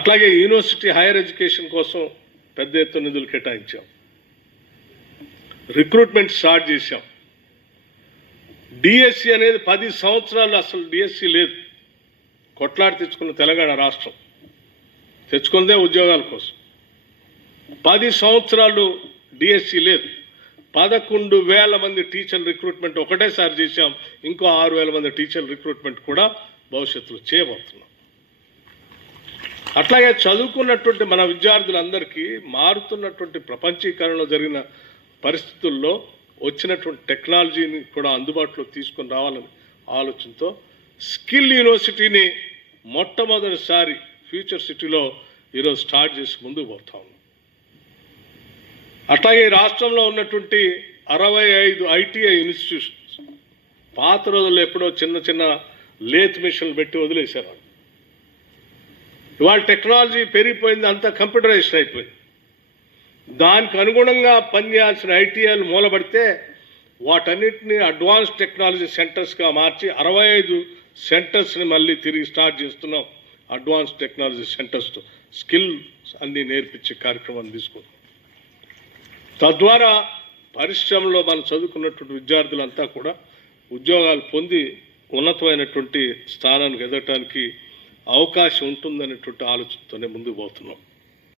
అట్లాగే university higher education కోసం పెద్ద ఎత్తున నిధులు కేటాయించాం. రిక్రూట్మెంట్ స్టార్ట్ చేశాం. డిఎస్సి అనేది 10 సంవత్సరాలు అసలు డిఎస్సి లేదు. కొట్లాడి తెచ్చుకున్న తెలంగాణ రాష్ట్రం తెచ్చుకుందే ఉద్యోగాల కోసం. 10 సంవత్సరాలు డిఎస్సి లేదు. 11,000 మంది టీచర్ రిక్రూట్మెంట్ ఒకటేసారి చేశాం. ఇంకో 6,000 మంది టీచర్ రిక్రూట్మెంట్ కూడా భవిష్యత్తులో చేయబోతున్నాం. అట్లాగే చదువుకున్నటువంటి మన విద్యార్థులందరికీ మారుతున్నటువంటి ప్రపంచీకరణలో జరిగిన పరిస్థితుల్లో వచ్చినటువంటి టెక్నాలజీని కూడా అందుబాటులో తీసుకొని రావాలని ఆలోచనతో స్కిల్ యూనివర్సిటీని మొట్టమొదటిసారి ఫ్యూచర్ సిటీలో ఈరోజు స్టార్ట్ చేసి ముందుకు పోతా ఉన్నాం. అట్లాగే రాష్ట్రంలో ఉన్నటువంటి 65 ఐటీఐ ఇన్స్టిట్యూషన్స్ పాత రోజుల్లో ఎప్పుడో చిన్న చిన్న లేత్ మిషన్లు పెట్టి వదిలేశారు. ఇవాళ టెక్నాలజీ పెరిగిపోయింది, అంతా కంప్యూటరైజ్డ్ అయిపోయింది. దానికి అనుగుణంగా పనిచేయాల్సిన ఐటీఐలు మూలబడితే వాటన్నిటిని అడ్వాన్స్ టెక్నాలజీ సెంటర్స్గా మార్చి 65 సెంటర్స్ని మళ్ళీ తిరిగి స్టార్ట్ చేస్తున్నాం. అడ్వాన్స్ టెక్నాలజీ సెంటర్స్తో స్కిల్స్ అన్నీ నేర్పించే కార్యక్రమాన్ని తీసుకున్నాం. తద్వారా పరిశ్రమలో మనం చదువుకున్నటువంటి విద్యార్థులంతా కూడా ఉద్యోగాలు పొంది ఉన్నతమైనటువంటి స్థానానికి ఎదగటానికి అవకాశం ఉంటుందనేటువంటి ఆలోచనతోనే ముందుకు పోతున్నాం.